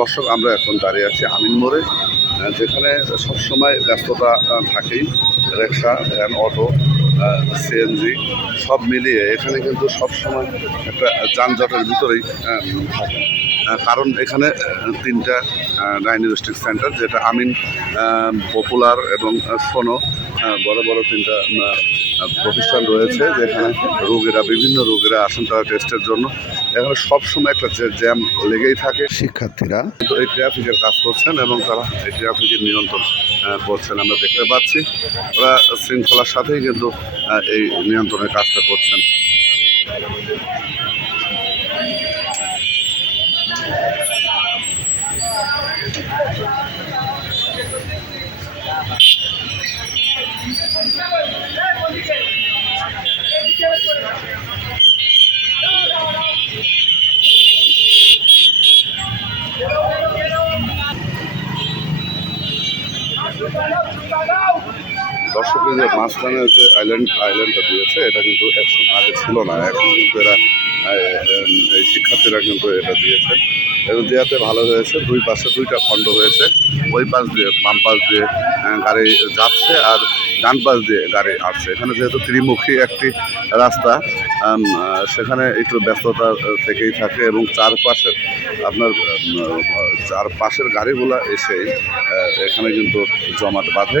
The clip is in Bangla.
দর্শক, আমরা এখন দাঁড়িয়ে আছি আমিন মোড়ে যেখানে সবসময় ব্যস্ততা থাকি থাকেই। রিক্সা ভ্যান, অটো সিএনজি সব মিলিয়ে এখানে কিন্তু সবসময় একটা যানজটের ভিতরেই থাকে। কারণ এখানে তিনটা ডায়াগনস্টিক সেন্টার যেটা আমিন পপুলার এবং সোনো বড় বড় তিনটা প্রতিষ্ঠান রয়েছে যেখানে রোগীরা বিভিন্ন রোগীরা আসেন তারা টেস্টের জন্য। এখানে সবসময় একটা জ্যাম লেগেই থাকে। শিক্ষার্থীরা। কিন্তু এই ট্রাফিকের কাজ করছেন এবং তারা এই ট্রাফিকের নিয়ন্ত্রণ করছেন আমরা দেখতে পাচ্ছি। ওরা শৃঙ্খলার সাথেই কিন্তু এই নিয়ন্ত্রণের কাজটা করছেন। Valeu, valeu! দর্শকের যে মাঝখানে যে আইল্যান্ড আইল্যান্ডটা দিয়েছে, এটা কিন্তু একশো আগে ছিল না। এখন কিন্তু এরা এই শিক্ষার্থীরা কিন্তু এটা দিয়েছে। এবং দেওয়াতে ভালো হয়েছে, দুই পাশে দুইটা খণ্ড হয়েছে। ওই পাশ দিয়ে বাম পাশ দিয়ে গাড়ি যাচ্ছে আর ডান পাশ দিয়ে গাড়ি আসছে। এখানে যেহেতু ত্রিমুখী একটি রাস্তা সেখানে একটু ব্যস্ততা থেকেই থাকে এবং চারপাশের আপনার চারপাশের চার পাশের গাড়িগুলো এসে এখানে কিন্তু জমাট বাঁধে।